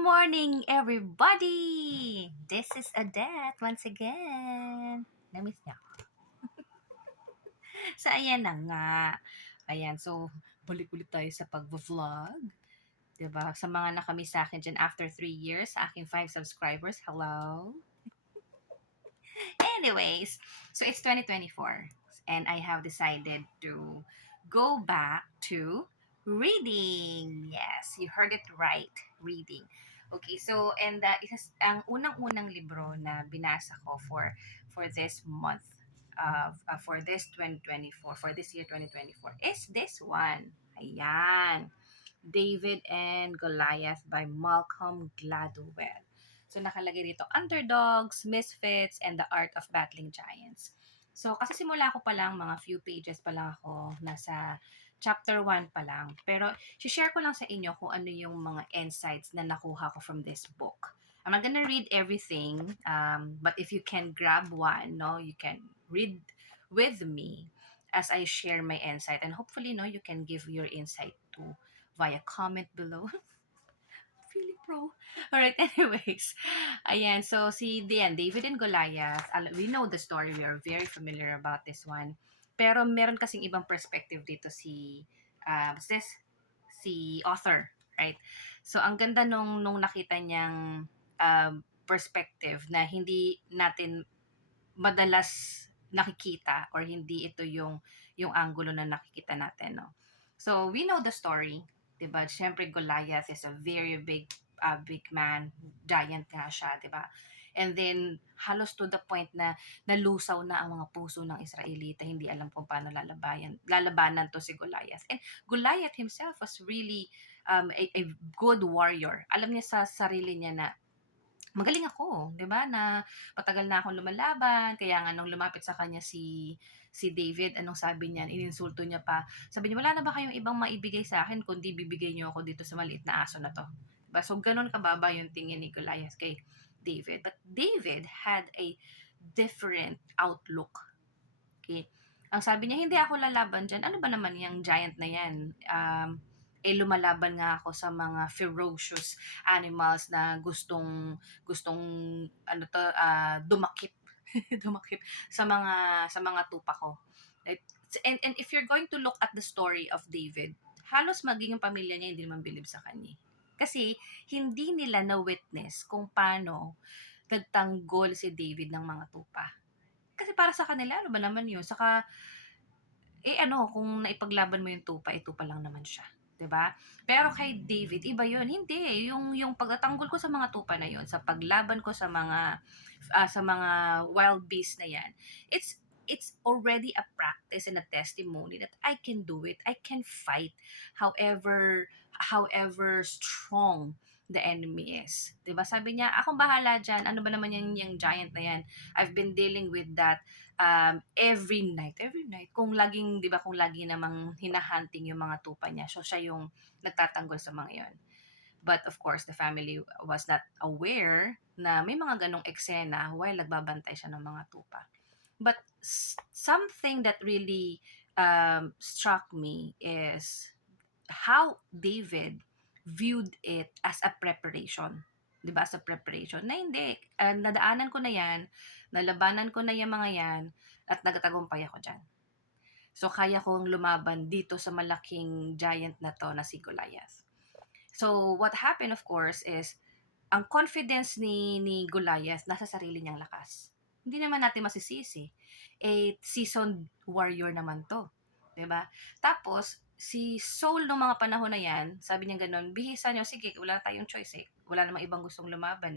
morning, everybody! This is Odette once again. Namiss niya ako. So, ayan na nga. Ayan, so, balik ulit tayo sa pag-vlog. Diba? Sa mga nakamiss sa akin dyan after 3 years, sa aking 5 subscribers, hello! Anyways, so it's 2024 and I have decided to go back to reading. Yes, you heard it right, reading. Okay, so and ang unang-unang libro na binasa ko for this month for this 2024, for this year 2024 is this one. Ayan. David and Goliath by Malcolm Gladwell. So nakalagay dito, Underdogs, Misfits, and the Art of Battling Giants. So kasi simula ko pa lang, mga few pages pa lang ako, nasa chapter 1 pa lang. Pero share ko lang sa inyo kung ano yung mga insights na nakuha ko from this book. I'm not gonna read everything, but if you can grab one, no, you can read with me as I share my insight, and hopefully, no, you can give your insight too via comment below. Feeling pro. Alright, anyways. Ayan, so si David and Goliath, we know the story. We are very familiar about this one. Pero meron kasing ibang perspective dito what's this? Si author, right? So ang ganda nung nakita niyang perspective na hindi natin madalas nakikita, or hindi ito yung angulo na nakikita natin, no? So we know the story, 'di ba? Siyempre Goliath is a very big man, giant nga siya, 'di ba? And then halos to the point na nalusaw na ang mga puso ng Israelita, hindi alam kung paano lalabanan to si Goliath. And Goliath himself was really a good warrior. Alam niya sa sarili niya na magaling ako, 'di ba? Na matagal na akong lumalaban, kaya nga nung lumapit sa kanya si David, anong sabi niya? Ininsulto niya pa. Sabi niya, "Wala na ba kayong ibang maibigay sa akin kundi bibigay niyo ako dito sa maliit na aso na 'to?" 'Di ba? So gano'n kababa yung tingin ni Goliath kay David. But David had a different outlook. Okay? Ang sabi niya, "Hindi ako lalaban diyan. Ano ba naman yung giant na 'yan? Lumalaban nga ako sa mga ferocious animals na gustong dumakip dumakip sa mga tupa ko." Right? And if you're going to look at the story of David, halos maging yung pamilya niya hindi naman believe sa kanya. Kasi hindi nila na-witness kung paano nagtanggol si David ng mga tupa. Kasi para sa kanila, ano ba naman yun? Saka, kung naipaglaban mo yung tupa, tupa lang naman siya. 'Di ba? Pero kay David, iba yun. Hindi. Yung pagtatanggol ko sa mga tupa na yun, sa paglaban ko sa mga wild beasts na yan, it's already a practice and a testimony that I can do it. I can fight however strong the enemy is. 'Di ba? Sabi niya, akong bahala diyan. Ano ba naman yung giant na yan? I've been dealing with that every night. Kung laging, 'di ba, kung lagi namang hinahunting yung mga tupa niya. So siya yung nagtatanggol sa mga 'yon. But of course, the family was not aware na may mga ganong eksena while nagbabantay siya ng mga tupa. But something that really struck me is how David viewed it as a preparation. 'Di ba? As a preparation. Na hindi, nadaanan ko na 'yan, nalabanan ko na 'yang mga 'yan, at nagtagumpay ako diyan. So kaya kong lumaban dito sa malaking giant na 'to na si Goliath. So what happened, of course, is ang confidence ni Goliath nasa sarili niyang lakas. Hindi naman natin masisisi. Seasoned warrior naman 'to, 'di ba? Tapos si Saul nung mga panahon na 'yan, sabi niya gano'n, "Bihisa niyo, sige, wala tayong choice, wala namang ibang gustong lumaban,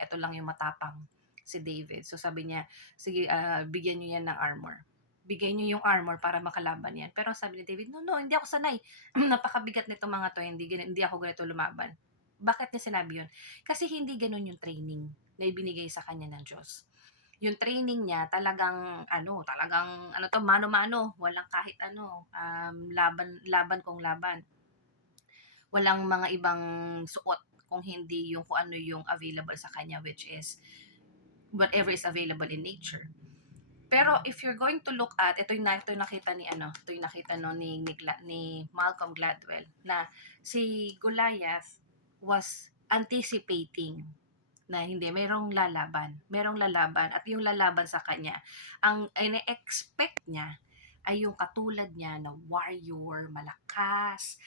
Eto lang yung matapang, si David." So sabi niya, "Sige, bigyan niyo 'yan ng armor. Bigay niyo yung armor para makalaban 'yan." Pero sabi ni David, "No, no, hindi ako sanay. Napakabigat nitong mga 'to, hindi ako ganito lumaban." Bakit niya sinabi 'yun? Kasi hindi gano'n yung training na ibinigay sa kanya ng Diyos. Yung training niya talagang mano-mano, walang kahit laban kung laban. Walang mga ibang suot kung hindi yung kung ano yung available sa kanya, which is whatever is available in nature. Pero if you're going to look at, ito yung nakita ni Malcolm Gladwell, na si Goliath was anticipating na hindi, merong lalaban at yung lalaban sa kanya, ang ine-expect niya ay yung katulad niya na warrior, malakas,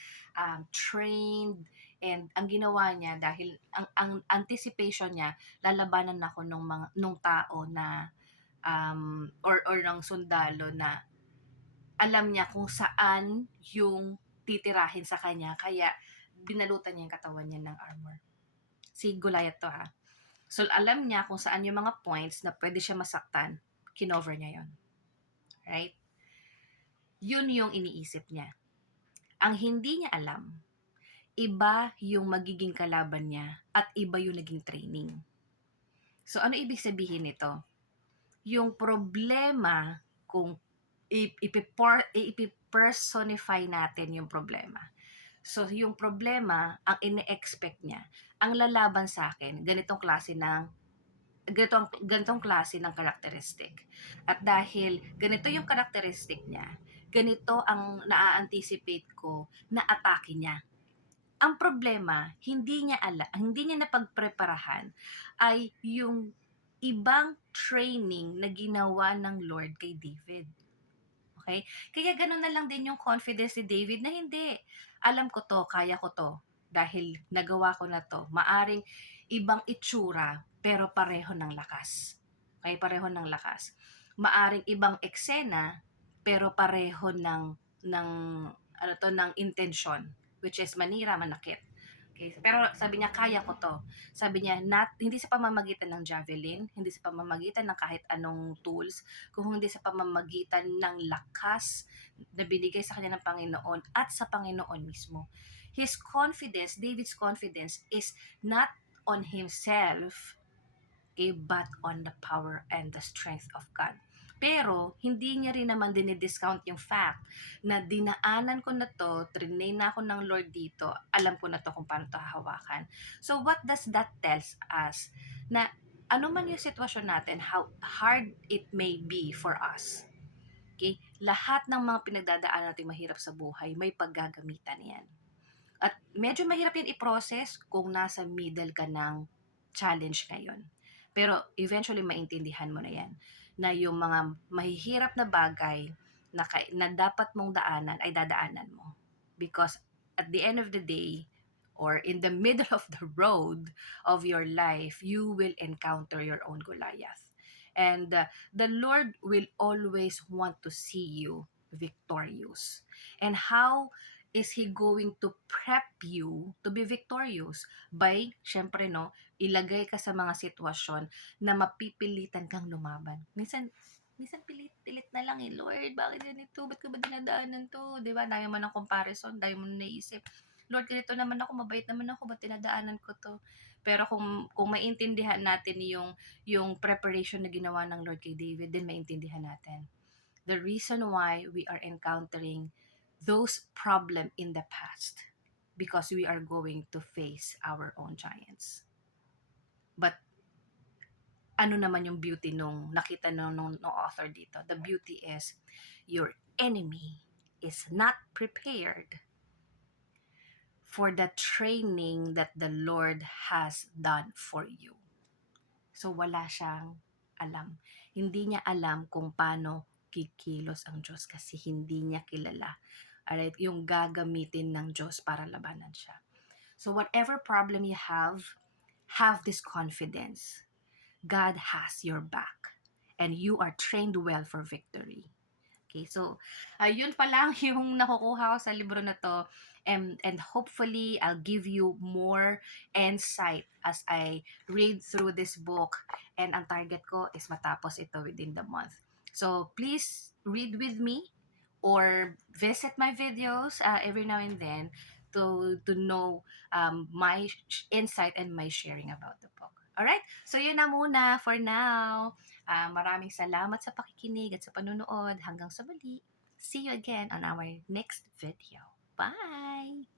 trained, and ang ginawa niya dahil ang anticipation niya, lalabanan ako nung tao na or ng sundalo na alam niya kung saan yung titirahin sa kanya, kaya binalutan niya yung katawan niya ng armor. Si Goliath to, ha. So, alam niya kung saan yung mga points na pwede siya masaktan, kinover niya yon. Right? Yun yung iniisip niya. Ang hindi niya alam, iba yung magiging kalaban niya at iba yung naging training. So, ano ibig sabihin nito? Yung problema, kung ipipersonify natin yung problema. So, yung problema, ang ine-expect niya, ang lalaban sa akin, ganitong klase ng karakteristik. At dahil ganito yung karakteristik niya, ganito ang naa-anticipate ko na atake niya. Ang problema, hindi niya napagpreparahan ay yung ibang training na ginawa ng Lord kay David. Okay? Kaya ganun na lang din yung confidence ni David na hindi. Alam ko to, kaya ko to. Dahil nagawa ko na to. Maaring ibang itsura, pero pareho ng lakas. Okay? Pareho ng lakas. Maaring ibang eksena, pero pareho ng intensyon, which is manira, manakit. Okay? Pero sabi niya, kaya ko to. Sabi niya, hindi sa pamamagitan ng javelin, hindi sa pamamagitan ng kahit anong tools, kung hindi sa pamamagitan ng lakas na binigay sa kanya ng Panginoon at sa Panginoon mismo. David's confidence is not on himself, but on the power and the strength of God. Pero, hindi niya rin naman dinidiscount yung fact na dinaanan ko na to, trinain na ako ng Lord dito, alam ko na to kung paano to hahawakan. So, what does that tells us? Na ano man yung sitwasyon natin, how hard it may be for us, okay? Lahat ng mga pinagdadaanan natin mahirap sa buhay, may paggagamitan yan. At medyo mahirap yan i-process kung nasa middle ka ng challenge ngayon. Pero eventually maintindihan mo na yan, na yung mga mahihirap na bagay na dapat mong daanan ay dadaanan mo. Because at the end of the day, or in the middle of the road of your life, you will encounter your own Goliath. And the Lord will always want to see you victorious. And how is He going to prep you to be victorious? By, syempre no, ilagay ka sa mga sitwasyon na mapipilitan kang lumaban. Minsan pilit na lang Lord, bakit ganito? Ba't ko ba dinadaanan to? Diba? Dahil mo ng comparison, dahil mo naisip, Lord, ganito naman ako, mabait naman ako, ba't dinadaanan ko to? Pero kung maintindihan natin yung preparation na ginawa ng Lord kay David, then maintindihan natin the reason why we are encountering those problem in the past, because we are going to face our own giants. But ano naman yung beauty nung nakita nung author dito? The beauty is your enemy is not prepared for the training that the Lord has done for you. So wala siyang alam. Hindi niya alam kung paano kikilos ang Diyos kasi hindi niya kilala. Alright, yung gagamitin ng Diyos para labanan siya. So whatever problem you have this confidence. God has your back and you are trained well for victory. Okay, so yun pa lang yung nakukuha ko sa libro na to, and hopefully I'll give you more insight as I read through this book, and ang target ko is matapos ito within the month. So please read with me or visit my videos every now and then to know my insight and my sharing about the book. Alright? So yun na muna for now. Maraming salamat sa pakikinig at sa panunood. Hanggang sa muli. See you again on our next video. Bye!